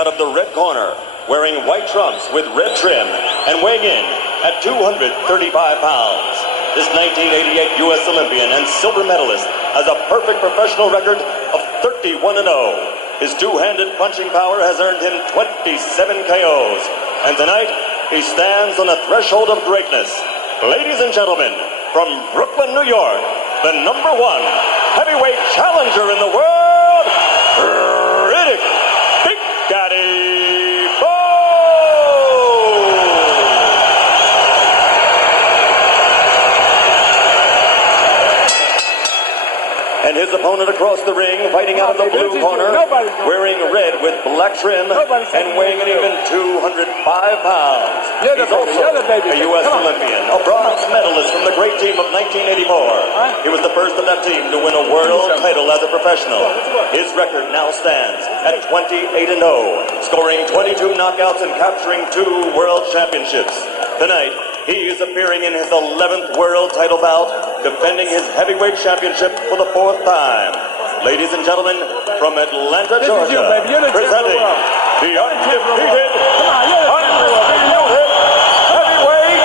out of the red corner, wearing white trunks with red trim, and weighing in at 235 pounds. This 1988 U.S. Olympian and silver medalist has a perfect professional record of 31-0. His two-handed punching power has earned him 27 KOs, and tonight he stands on the threshold of greatness. Ladies and gentlemen, from Brooklyn, New York, the #1 heavyweight challenger in the world, Riddick Big Daddy Bowe! And his opponent across the ring, fighting out of the blue corner, wearing red with black trim and weighing an even 205 pounds. He's also a U.S. Olympian, a bronze medalist from the great team of 1984. He was the first of that team to win a world title as a professional. His record now stands at 28-0, scoring 22 knockouts and capturing 2 world championships. Tonight, he is appearing in his 11th world title bout, defending his heavyweight championship for the 4th time. Ladies and gentlemen, from Atlanta, Georgia, presenting the undefeated, heavyweight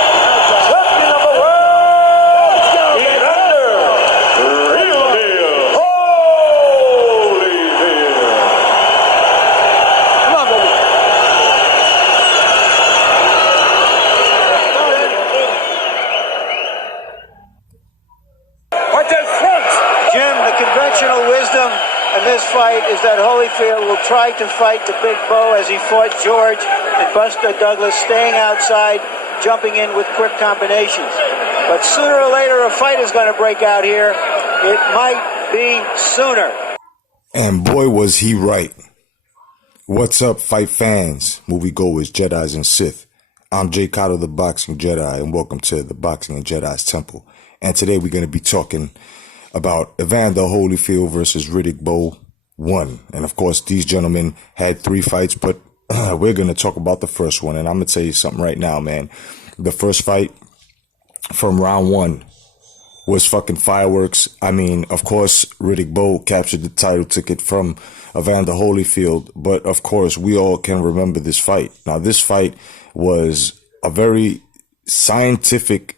champion of the world, Evander Real Deal Holyfield. Come on, baby. Jim, the conventional wisdom in this fight is that Holyfield will try to fight the Big Bowe as he fought George and Buster Douglas, staying outside, jumping in with quick combinations. But sooner or later, a fight is going to break out here. It might be sooner. And boy, was he right. What's up, fight fans, moviegoers, Jedis, and Sith? I'm Jay Cotto, the Boxing Jedi, and welcome to the Boxing and Jedi's Temple. And today we're going to be talking about Evander Holyfield versus Riddick Bowe 1. And of course, these gentlemen had 3 fights, but we're going to talk about the first one. And I'm going to tell you something right now, man. The first fight from round 1 was fucking fireworks. I mean, of course, Riddick Bowe captured the title ticket from Evander Holyfield. But of course, we all can remember this fight. Now, this fight was a very scientific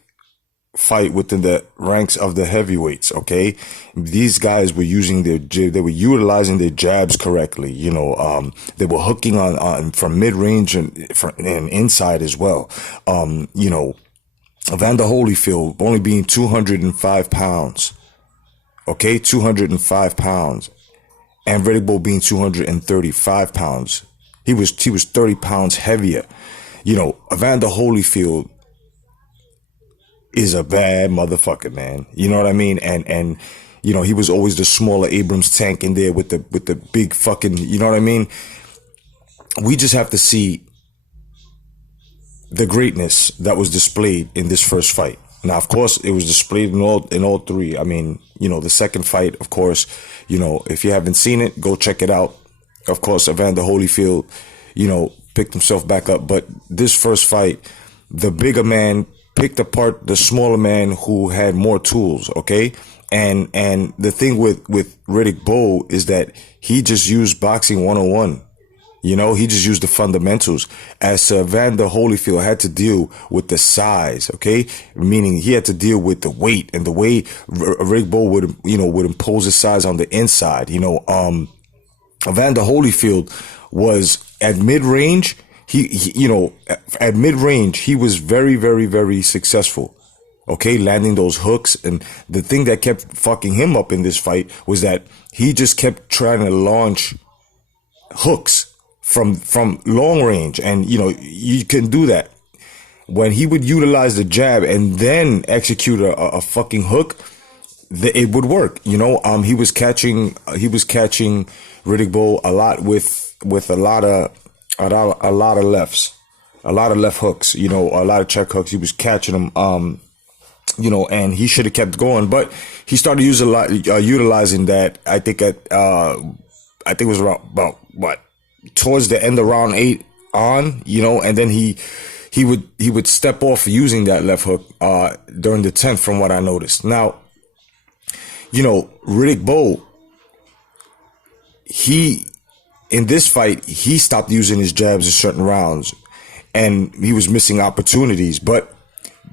fight within the ranks of the heavyweights. Okay, these guys were using they were utilizing their jabs correctly. You know, they were hooking on from mid range and inside as well. You know, Evander Holyfield only being 205 pounds. Okay, 205 pounds, and Riddick Bowe being 235 pounds. He was 30 pounds heavier. You know, Evander Holyfield is a bad motherfucker, man. You know what I mean? And you know, he was always the smaller Abrams tank in there with the big fucking, you know what I mean? We just have to see the greatness that was displayed in this first fight. Now, of course, it was displayed in all 3. I mean, you know, the second fight, of course, you know, if you haven't seen it, go check it out. Of course, Evander Holyfield, you know, picked himself back up. But this first fight, the bigger man picked apart the smaller man who had more tools, okay? And the thing with Riddick Bowe is that he just used boxing 101. You know, he just used the fundamentals. As Evander Holyfield had to deal with the size, okay? Meaning he had to deal with the weight and the way Riddick Bowe would impose his size on the inside. You know, Evander Holyfield was at mid-range. He at mid-range, he was very, very, very successful. Okay, landing those hooks. And the thing that kept fucking him up in this fight was that he just kept trying to launch hooks from long range. And, you know, you can do that. When he would utilize the jab and then execute a fucking hook, it would work. You know, he was catching Riddick Bowe a lot with a lot of lefts, a lot of left hooks, you know, a lot of check hooks. He was catching them, you know, and he should have kept going, but he started utilizing that. I think it was around about towards the end of round 8 on, you know, and then he would step off using that left hook during the 10th, from what I noticed. Now, you know, Riddick Bowe, he in this fight, he stopped using his jabs in certain rounds, and he was missing opportunities. But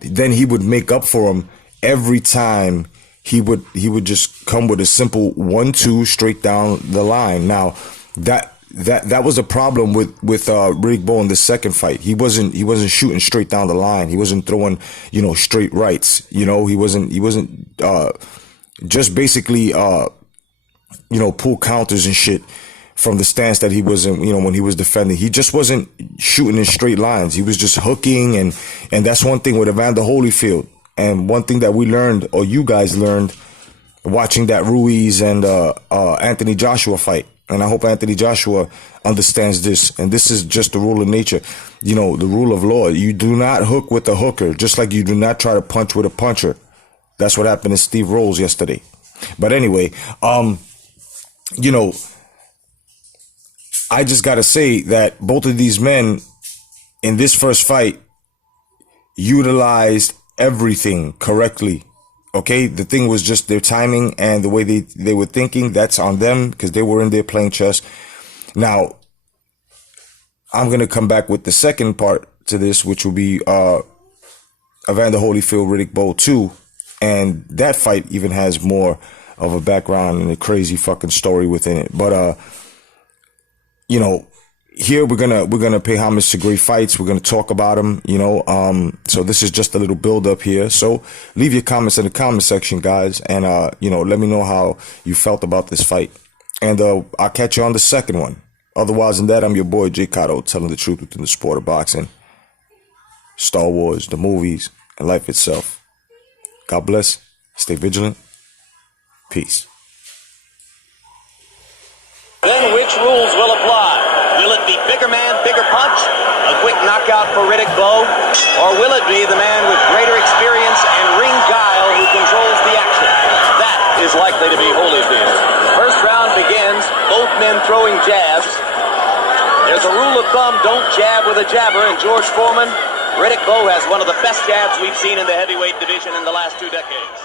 then he would make up for them every time. He would just come with a simple 1-2 straight down the line. Now, that was a problem with Riddick Bowe in the second fight. He wasn't shooting straight down the line. He wasn't throwing, straight rights. He wasn't just basically pull counters and shit from the stance that he was in, when he was defending. He just wasn't shooting in straight lines. He was just hooking, and that's one thing with Evander Holyfield. And one thing that we learned, or you guys learned, watching that Ruiz and Anthony Joshua fight. And I hope Anthony Joshua understands this. And this is just the rule of nature, the rule of law. You do not hook with a hooker, just like you do not try to punch with a puncher. That's what happened to Steve Rolls yesterday. But anyway, I just got to say that both of these men in this first fight utilized everything correctly. Okay, the thing was just their timing and the way they were thinking. That's on them, because they were in there playing chess. Now, I'm going to come back with the second part to this, which will be Evander Holyfield, Riddick Bowe 2. And that fight even has more of a background and a crazy fucking story within it. But, here we're gonna pay homage to great fights. We're gonna talk about them, so this is just a little build up here. So leave your comments in the comment section, guys, and let me know how you felt about this fight, and I'll catch you on the second one. Otherwise than that, I'm your boy Jay Cotto, telling the truth within the sport of boxing, Star Wars, the movies, and life itself. God bless. Stay vigilant. Peace. Then which rules will apply? Will it be bigger man, bigger punch, a quick knockout for Riddick Bowe, or will it be the man with greater experience and ring guile who controls the action? That is likely to be Holyfield. First round begins, both men throwing jabs. There's a rule of thumb, don't jab with a jabber, and George Foreman, Riddick Bowe has one of the best jabs we've seen in the heavyweight division in the last 2 decades.